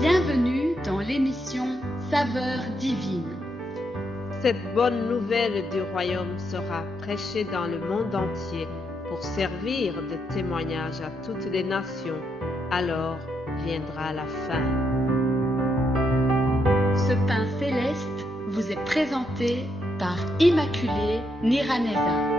Bienvenue dans l'émission Saveurs divines. Cette bonne nouvelle du royaume sera prêchée dans le monde entier pour servir de témoignage à toutes les nations. Alors viendra la fin. Ce pain céleste vous est présenté par Immaculée Niraneza.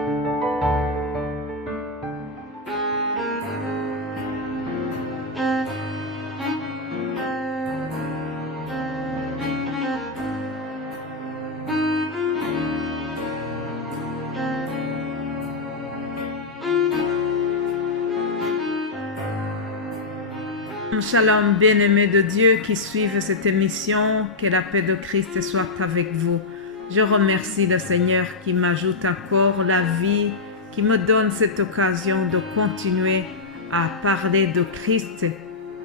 Shalom, bien-aimés de Dieu qui suivent cette émission, que la paix de Christ soit avec vous. Je remercie le Seigneur qui m'ajoute encore la vie, qui me donne cette occasion de continuer à parler de Christ,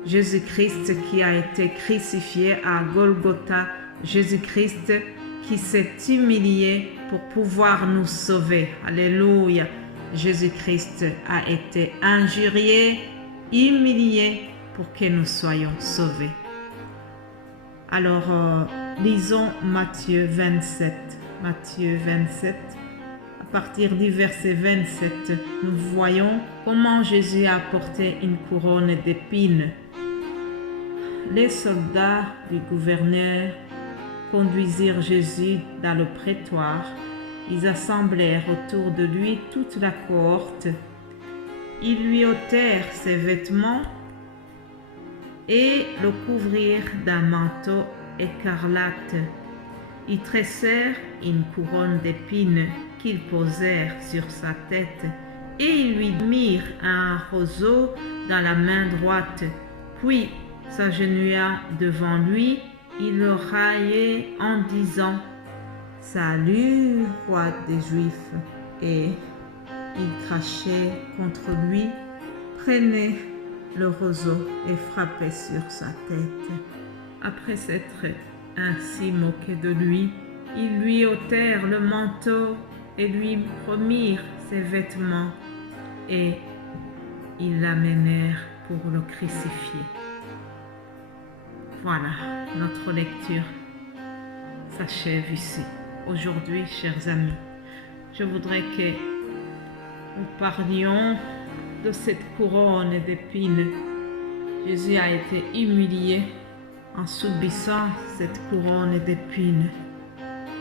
Jésus-Christ qui a été crucifié à Golgotha, Jésus-Christ qui s'est humilié pour pouvoir nous sauver. Alléluia. Jésus-Christ a été injurié, humilié, pour que nous soyons sauvés. Alors, lisons Matthieu 27. Matthieu 27, à partir du verset 27, nous voyons comment Jésus a porté une couronne d'épines. Les soldats du gouverneur conduisirent Jésus dans le prétoire. Ils assemblèrent autour de lui toute la cohorte. Ils lui ôtèrent ses vêtements et le couvrirent d'un manteau écarlate. Ils tressèrent une couronne d'épines qu'ils posèrent sur sa tête et ils lui mirent un roseau dans la main droite. Puis, s'agenouillant devant lui, ils le raillaient en disant « Salut, roi des Juifs !» Et ils crachaient contre lui, prenaient le roseau et frappait sur sa tête. Après s'être ainsi moqué de lui, ils lui ôtèrent le manteau et lui remirent ses vêtements et ils l'amenèrent pour le crucifier. Voilà, notre lecture s'achève ici. Aujourd'hui, chers amis, je voudrais que nous parlions de cette couronne d'épines. Jésus a été humilié en subissant cette couronne d'épines.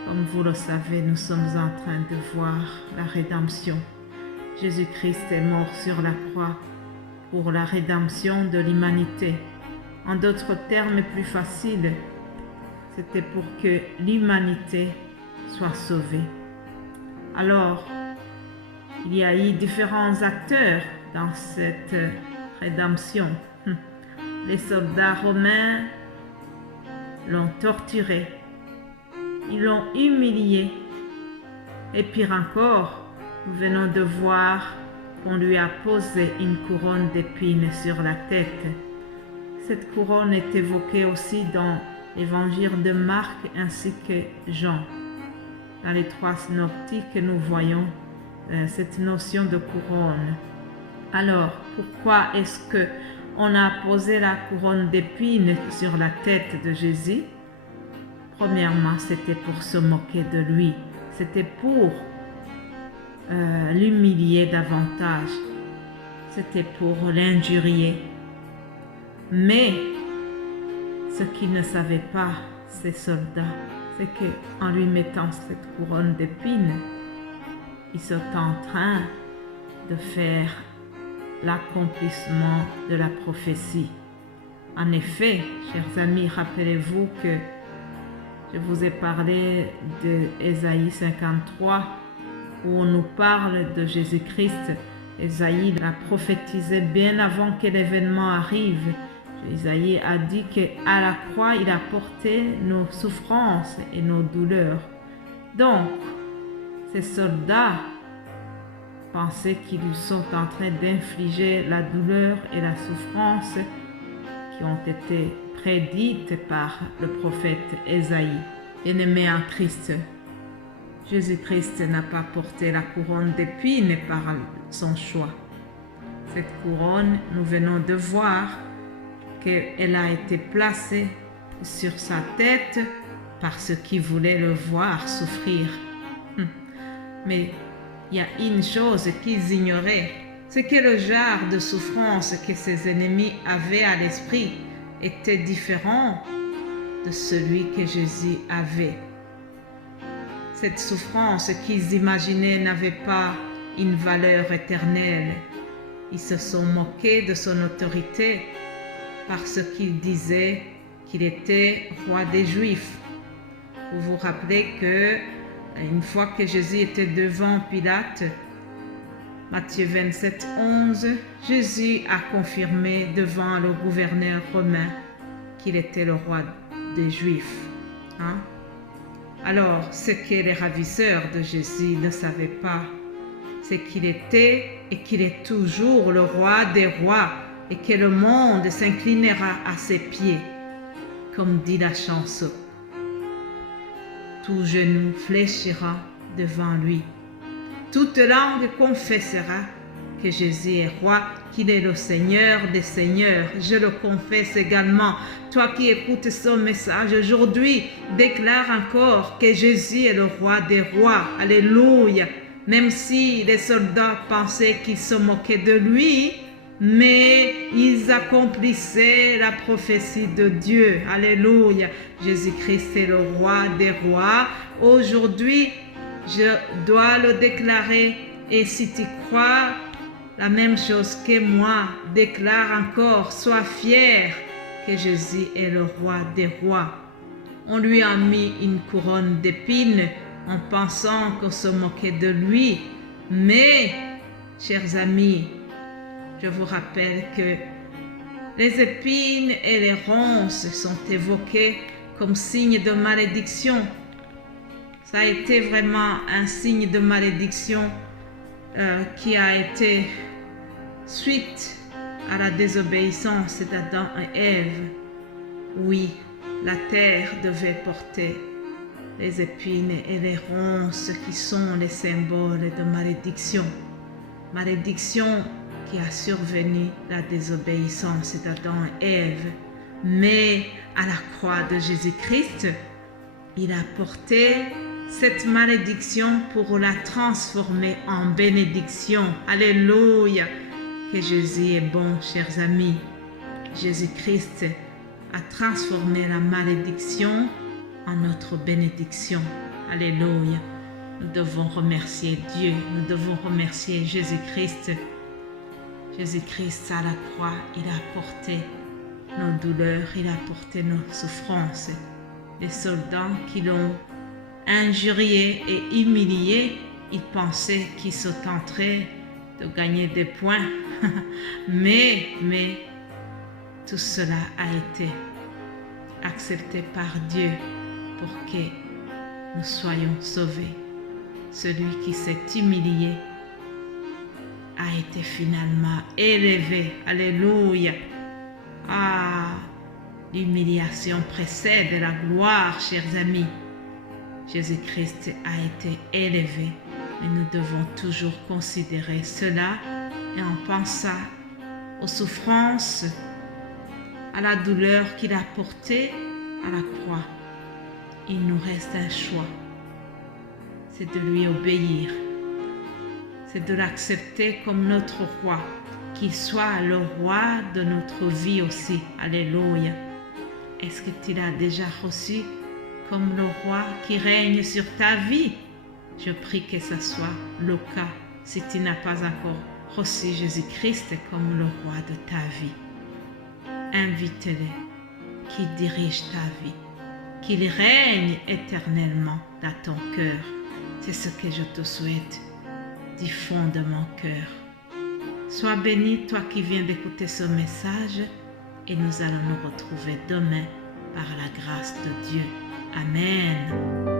Comme vous le savez, nous sommes en train de voir la rédemption. Jésus-Christ est mort sur la croix pour la rédemption de l'humanité. En d'autres termes plus faciles, c'était pour que l'humanité soit sauvée. Alors, il y a eu différents acteurs dans cette rédemption. Les soldats romains l'ont torturé, ils l'ont humilié, et pire encore, nous venons de voir qu'on lui a posé une couronne d'épines sur la tête. Cette couronne est évoquée aussi dans l'évangile de Marc ainsi que Jean. Dans les trois synoptiques, nous voyons cette notion de couronne. Alors, pourquoi est-ce qu'on a posé la couronne d'épines sur la tête de Jésus? Premièrement, c'était pour se moquer de lui. C'était pour l'humilier davantage. C'était pour l'injurier. Mais, ce qu'ils ne savaient pas, ces soldats, c'est qu'en lui mettant cette couronne d'épines, ils sont en train de faire l'accomplissement de la prophétie. En effet, chers amis, rappelez-vous que je vous ai parlé de Ésaïe 53 où on nous parle de Jésus-Christ. Ésaïe l'a prophétisé bien avant que l'événement arrive. Ésaïe a dit qu'à la croix, il a porté nos souffrances et nos douleurs. Donc, ces soldats pensaient qu'ils sont en train d'infliger la douleur et la souffrance qui ont été prédites par le prophète Ésaïe. Bien-aimé en Christ, Jésus-Christ n'a pas porté la couronne d'épines par son choix. Cette couronne, nous venons de voir qu'elle a été placée sur sa tête par ceux qui voulaient le voir souffrir. Mais il y a une chose qu'ils ignoraient, c'est que le genre de souffrance que ses ennemis avaient à l'esprit était différent de celui que Jésus avait. Cette souffrance qu'ils imaginaient n'avait pas une valeur éternelle. Ils se sont moqués de son autorité parce qu'ils disaient qu'il était roi des Juifs. Vous vous rappelez que une fois que Jésus était devant Pilate, Matthieu 27, 11, Jésus a confirmé devant le gouverneur romain qu'il était le roi des Juifs. Alors, ce que les ravisseurs de Jésus ne savaient pas, c'est qu'il était et qu'il est toujours le roi des rois et que le monde s'inclinera à ses pieds, comme dit la chanson. Tout genou fléchira devant lui. Toute langue confessera que Jésus est roi, qu'il est le Seigneur des Seigneurs. Je le confesse également. Toi qui écoutes ce message aujourd'hui, déclare encore que Jésus est le roi des rois. Alléluia. Même si les soldats pensaient qu'ils se moquaient de lui, mais ils accomplissaient la prophétie de Dieu. Alléluia. Jésus-Christ est le roi des rois. Aujourd'hui, je dois le déclarer. Et si tu crois la même chose que moi, déclare encore, sois fier que Jésus est le roi des rois. On lui a mis une couronne d'épines en pensant qu'on se moquait de lui. Mais, chers amis, je vous rappelle que les épines et les ronces sont évoquées comme signe de malédiction. Ça a été vraiment un signe de malédiction qui a été suite à la désobéissance d'Adam et Ève. Oui, la terre devait porter les épines et les ronces qui sont les symboles de malédiction. Malédiction qui a survenu la désobéissance d'Adam et Ève. Mais à la croix de Jésus-Christ, il a porté cette malédiction pour la transformer en bénédiction. Alléluia! Que Jésus est bon, chers amis. Jésus-Christ a transformé la malédiction en notre bénédiction. Alléluia! Nous devons remercier Dieu, nous devons remercier Jésus-Christ. Jésus-Christ à la croix, il a porté nos douleurs, il a porté nos souffrances. Les soldats qui l'ont injurié et humilié, ils pensaient qu'ils se tenteraient de gagner des points. mais tout cela a été accepté par Dieu pour que nous soyons sauvés. Celui qui s'est humilié a été finalement élevé. Alléluia. L'humiliation précède la gloire, chers amis. Jésus-Christ a été élevé, mais nous devons toujours considérer cela et en pensant aux souffrances, à la douleur qu'il a portée à la croix. Il nous reste un choix, c'est de lui obéir, c'est de l'accepter comme notre roi, qu'il soit le roi de notre vie aussi. Alléluia. Est-ce que tu l'as déjà reçu comme le roi qui règne sur ta vie? Je prie que ce soit le cas si tu n'as pas encore reçu Jésus-Christ comme le roi de ta vie. Invite-le, qu'il dirige ta vie, qu'il règne éternellement dans ton cœur. C'est ce que je te souhaite du fond de mon cœur. Sois béni, toi qui viens d'écouter ce message, et nous allons nous retrouver demain par la grâce de Dieu. Amen.